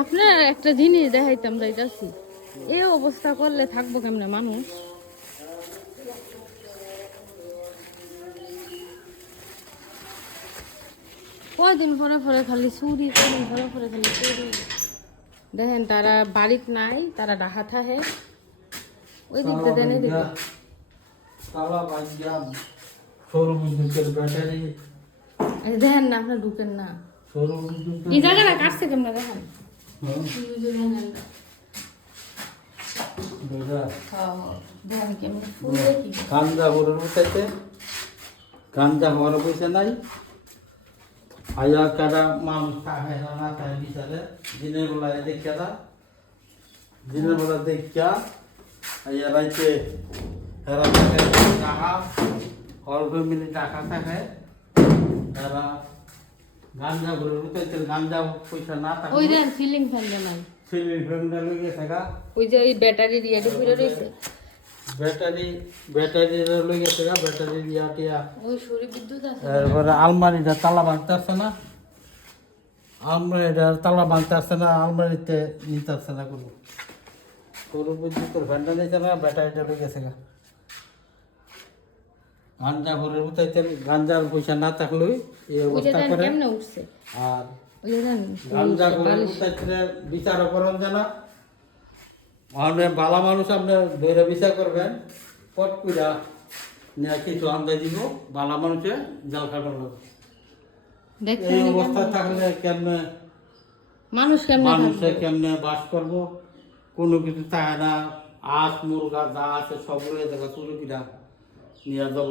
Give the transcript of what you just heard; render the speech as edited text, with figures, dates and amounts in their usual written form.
আপনার একটা জিনিস দেখাইতাম যাইতাছি, এই অবস্থা করলে থাকবো কেমনে মানুষ? কয়দিন পরে পরে খালি চুরি, কয়দিন পরে পরে খালি চুরি। দেখেন তারা বাড়িত নাই, তারা ডাহা থাহে ওই দিক দিয়ে দেনে দিত। দেখেন না, আপনার ঢুকেন না এই জায়গাটা কাটছে কেমন দেখেন। গাঞ্জা গরুর উঠাইতে গাঞ্জা হওয়ার পয়সা নাই। আয়া কাটা মানুষ তাহে না তাই বিচারে দিনের বেলায় দেখা দিনের বেলা দেখা আয়া রাইতে হেরা থাকে টাকা হল ফ্যামিলি টাকা থাকে তারা গাঞ্জা গরুর উঠাইতে গাঞ্জা পয়সা না থাকে ওই দেন সিলিং ফ্যান নাই, সিলিং ফ্যানটা লইয়ে থাকা ওই যে ওই ব্যাটারি রিয়াটি পুরো রয়েছে, ব্যাটারি লইয়ে থাকা ব্যাটারি রিয়াটিয়া ওই সরি বিদ্যুৎ আছে। এরপরে আলমারিটা তালা ভাঙতে আসছে না, আলমারিটার তালা ভাঙতে আসছে না, আলমারিতে নিতে আসছে না কোনো গরু বিদ্যুতের ফ্যানটা নিতে না, ব্যাটারিটা লই গেছে গা। গাঞ্জা ঘরের উঠাইতে গাঞ্জার পয়সা না থাকলেই এই অবস্থা করে। কেমনে উঠছে আর ওই যে দেন গাঞ্জা ঘরের উঠাইতে বিচার করেন জানা আপনি বালা মানুষ আপনি ধরে বিচার করবেন পট কুড়া নিয়ে কিছু আন্দাজ দিব বালা মানুষে জাল কাটানো। এই অবস্থা থাকলে কেমনে মানুষ মানুষে কেমনে বাস করব, কোনো কিছু থাকে না, আঁশ মুরগা যা আছে সব দেখা চুরি কিনা নিয়ে যাবো।